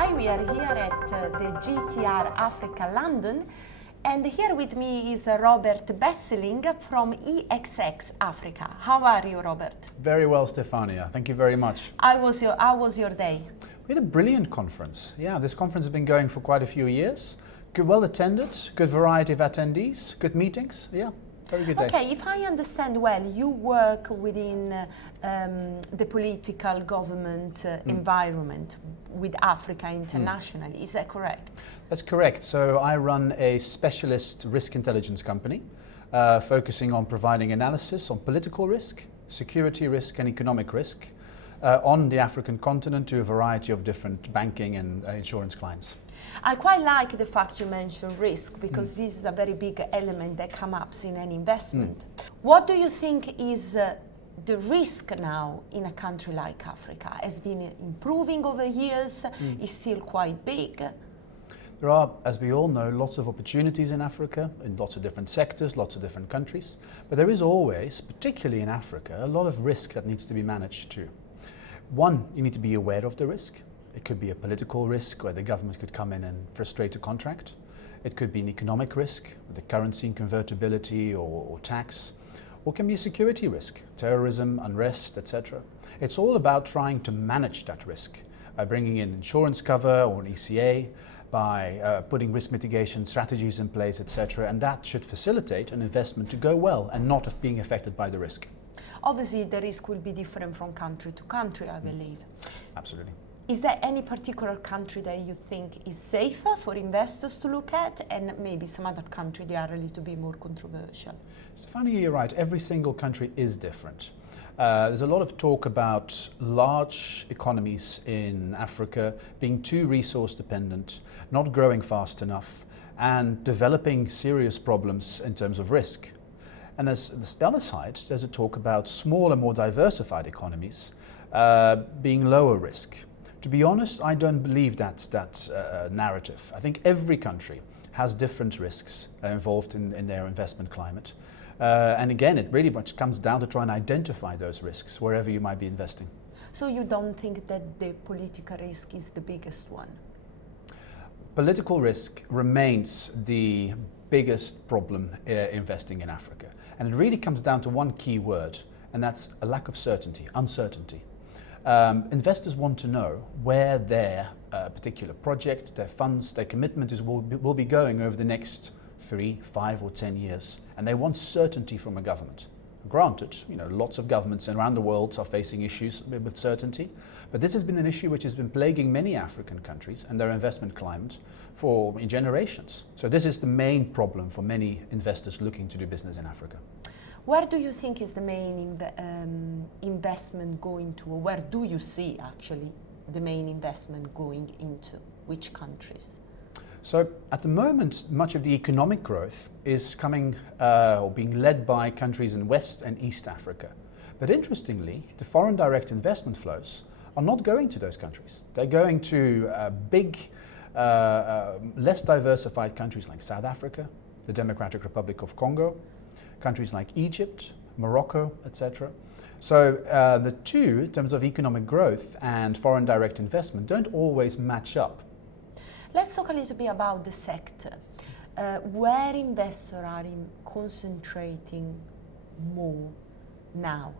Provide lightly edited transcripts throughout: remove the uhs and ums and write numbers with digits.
Hi, we are here at the GTR Africa London, and here with me is Robert Besseling from EXX Africa. How are you, Robert? Very well, Stefania. Thank you very much. How was your day? We had a brilliant conference. Yeah, this conference has been going for quite a few years. Good, well attended, good variety of attendees, good meetings. Yeah, very good day. Okay, if I understand well, you work within the political government environment with Africa internationally. Is that correct? That's correct. So I run a specialist risk intelligence company focusing on providing analysis on political risk, security risk and economic risk on the African continent to a variety of different banking and insurance clients. I quite like the fact you mentioned risk because this is a very big element that comes up in an investment. What do you think is the risk now in a country like Africa? Has been improving over years, is still quite big. There are, as we all know, lots of opportunities in Africa, in lots of different sectors, lots of different countries. But there is always, particularly in Africa, a lot of risk that needs to be managed too. One, you need to be aware of the risk. It could be a political risk where the government could come in and frustrate a contract. It could be an economic risk with the currency inconvertibility or tax. Or it can be a security risk, terrorism, unrest, etc. It's all about trying to manage that risk by bringing in insurance cover or an ECA, by putting risk mitigation strategies in place, etc. And that should facilitate an investment to go well and not of being affected by the risk. Obviously, the risk will be different from country to country, I believe. Absolutely. Is there any particular country that you think is safer for investors to look at, and maybe some other country they are a little bit more controversial? Stefania, you're right. Every single country is different. There's a lot of talk about large economies in Africa being too resource dependent, not growing fast enough, and developing serious problems in terms of risk. And there's the other side, there's a talk about smaller, more diversified economies being lower risk. To be honest, I don't believe that narrative. I think every country has different risks involved in their investment climate. And again, it really much comes down to try and identify those risks wherever you might be investing. So you don't think that the political risk is the biggest one? Political risk remains the biggest problem investing in Africa. And it really comes down to one key word, and that's a lack of certainty, uncertainty. Investors want to know where their particular project, their funds, their commitment will be going over the next 3, 5 or 10 years. And they want certainty from a government. Granted, lots of governments around the world are facing issues with certainty, but this has been an issue which has been plaguing many African countries and their investment climate for generations. So this is the main problem for many investors looking to do business in Africa. Where do you think is the main investment going to, or where do you see actually the main investment going into? Which countries? So at the moment, much of the economic growth is coming or being led by countries in West and East Africa. But interestingly, the foreign direct investment flows are not going to those countries. They're going to big, less diversified countries like South Africa, the Democratic Republic of Congo, countries like Egypt, Morocco, etc. So the two, in terms of economic growth and foreign direct investment, don't always match up. Let's talk a little bit about the sector. Where investors are concentrating more now?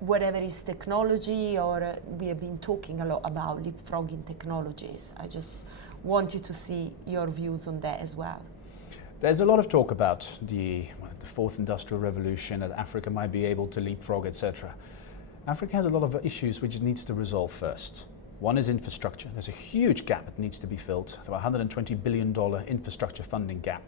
Whatever is technology, or we have been talking a lot about leapfrogging technologies. I just wanted to see your views on that as well. There's a lot of talk about the fourth industrial revolution, that Africa might be able to leapfrog, etc. Africa has a lot of issues which it needs to resolve first. One is infrastructure. There's a huge gap that needs to be filled, a $120 billion infrastructure funding gap.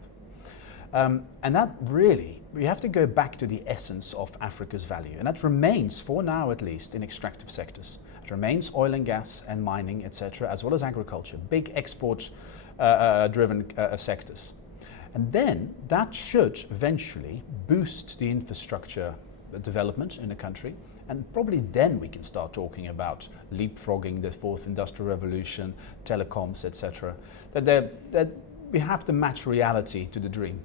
And that really, we have to go back to the essence of Africa's value. And that remains, for now at least, in extractive sectors. It remains oil and gas and mining, etc., as well as agriculture, big export-driven sectors. And then that should eventually boost the infrastructure development in a country. And probably then we can start talking about leapfrogging the fourth industrial revolution, telecoms, etc. That we have to match reality to the dream.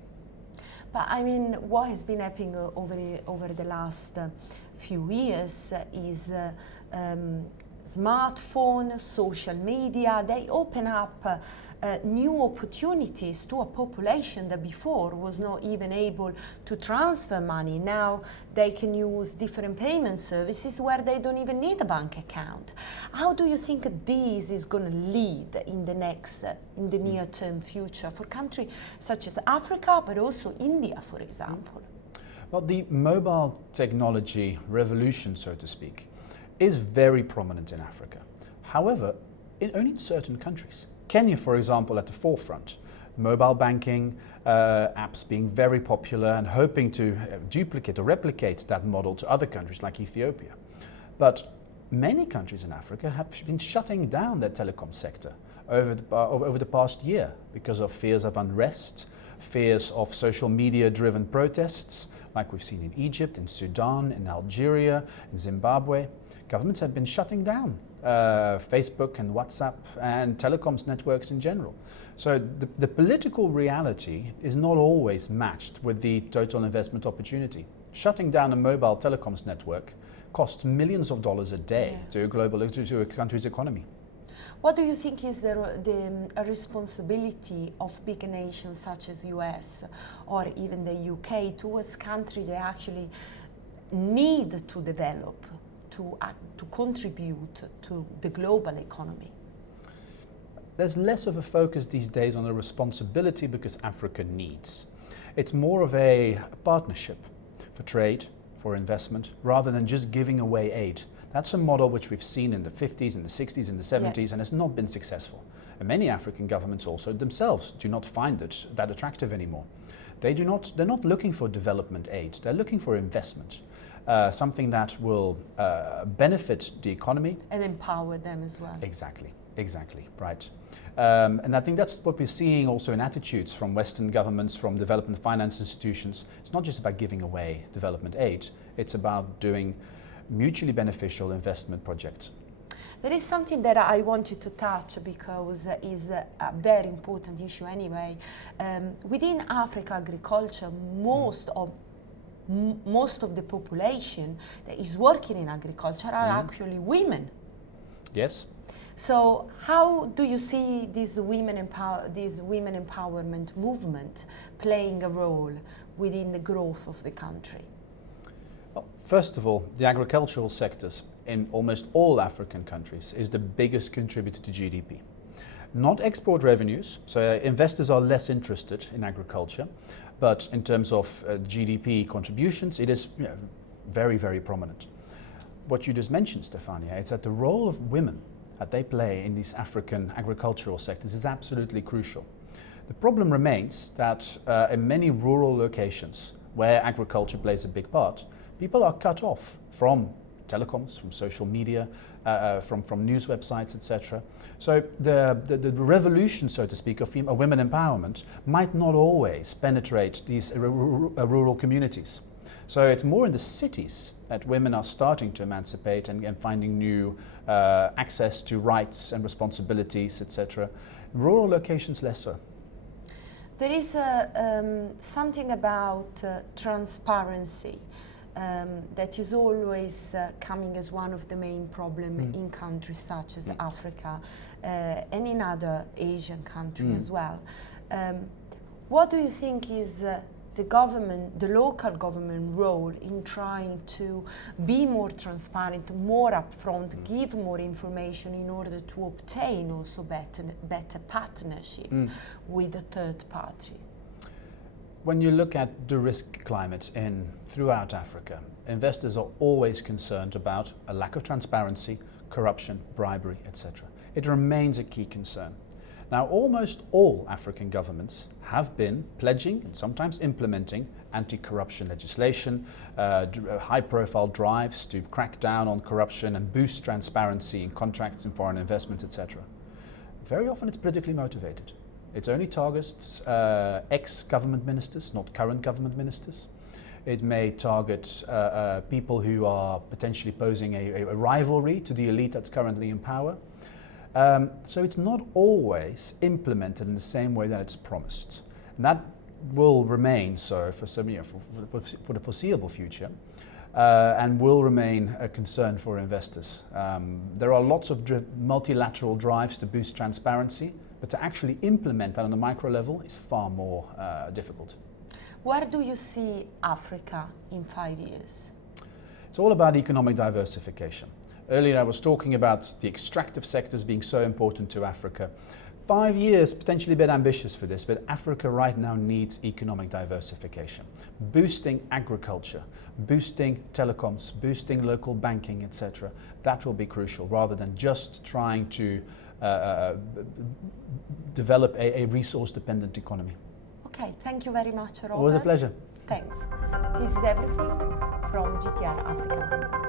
But I mean, what has been happening over the last few years is smartphone, social media, they open up new opportunities to a population that before was not even able to transfer money. Now they can use different payment services where they don't even need a bank account. How do you think this is going to lead in the near-term future for countries such as Africa, but also India, for example? Well, the mobile technology revolution, so to speak, is very prominent in Africa. However, only in certain countries. Kenya, for example, at the forefront. Mobile banking, apps being very popular and hoping to duplicate or replicate that model to other countries like Ethiopia. But many countries in Africa have been shutting down their telecom sector over the past year because of fears of unrest, fears of social media-driven protests, like we've seen in Egypt, in Sudan, in Algeria, in Zimbabwe. Governments have been shutting down Facebook and WhatsApp and telecoms networks in general. So the political reality is not always matched with the total investment opportunity. Shutting down a mobile telecoms network costs millions of dollars a day to a country's economy. What do you think is the responsibility of big nations such as US or even the UK towards countries that actually need to develop, to contribute to the global economy? There's less of a focus these days on the responsibility because Africa needs. It's more of a partnership for trade, for investment, rather than just giving away aid. That's a model which we've seen in the 50s, in the 60s, in the 70s, and has not been successful. And many African governments also themselves do not find it that attractive anymore. They're not looking for development aid, they're looking for investment. Something that will benefit the economy. And empower them as well. Exactly, right. And I think that's what we're seeing also in attitudes from Western governments, from development finance institutions. It's not just about giving away development aid, it's about doing mutually beneficial investment projects. There is something that I wanted to touch because it is a very important issue anyway. Within Africa agriculture, most of the population that is working in agriculture are actually women. Yes. So how do you see this women empowerment movement playing a role within the growth of the country? Well, first of all, the agricultural sectors in almost all African countries is the biggest contributor to GDP. Not export revenues, so investors are less interested in agriculture, but in terms of GDP contributions, it is very, very prominent. What you just mentioned, Stefania, is that the role of women that they play in these African agricultural sectors is absolutely crucial. The problem remains that in many rural locations where agriculture plays a big part, people are cut off from telecoms, from social media, from news websites, etc. So the revolution, so to speak, of women empowerment might not always penetrate these rural communities. So it's more in the cities that women are starting to emancipate and finding new access to rights and responsibilities, etc. Rural locations less so. There is something about transparency that is always coming as one of the main problems in countries such as Africa and in other Asian countries as well. What do you think is the local government role in trying to be more transparent, more upfront, give more information in order to obtain also better partnership with a third party? When you look at the risk climate throughout Africa, investors are always concerned about a lack of transparency, corruption, bribery, etc. It remains a key concern. Now, almost all African governments have been pledging and sometimes implementing anti-corruption legislation, high-profile drives to crack down on corruption and boost transparency in contracts and foreign investments, etc. Very often it's politically motivated. It only targets ex-government ministers, not current government ministers. It may target people who are potentially posing a rivalry to the elite that's currently in power. So it's not always implemented in the same way that it's promised. And that will remain so for the foreseeable future. and will remain a concern for investors. There are lots of multilateral drives to boost transparency, but to actually implement that on the micro level is far more difficult. Where do you see Africa in 5 years? It's all about economic diversification. Earlier I was talking about the extractive sectors being so important to Africa. 5 years, potentially a bit ambitious for this, but Africa right now needs economic diversification. Boosting agriculture, boosting telecoms, boosting local banking, etc. That will be crucial, rather than just trying to develop a resource-dependent economy. Okay, thank you very much, Robert. It was a pleasure. Thanks. This is everything from GTR Africa.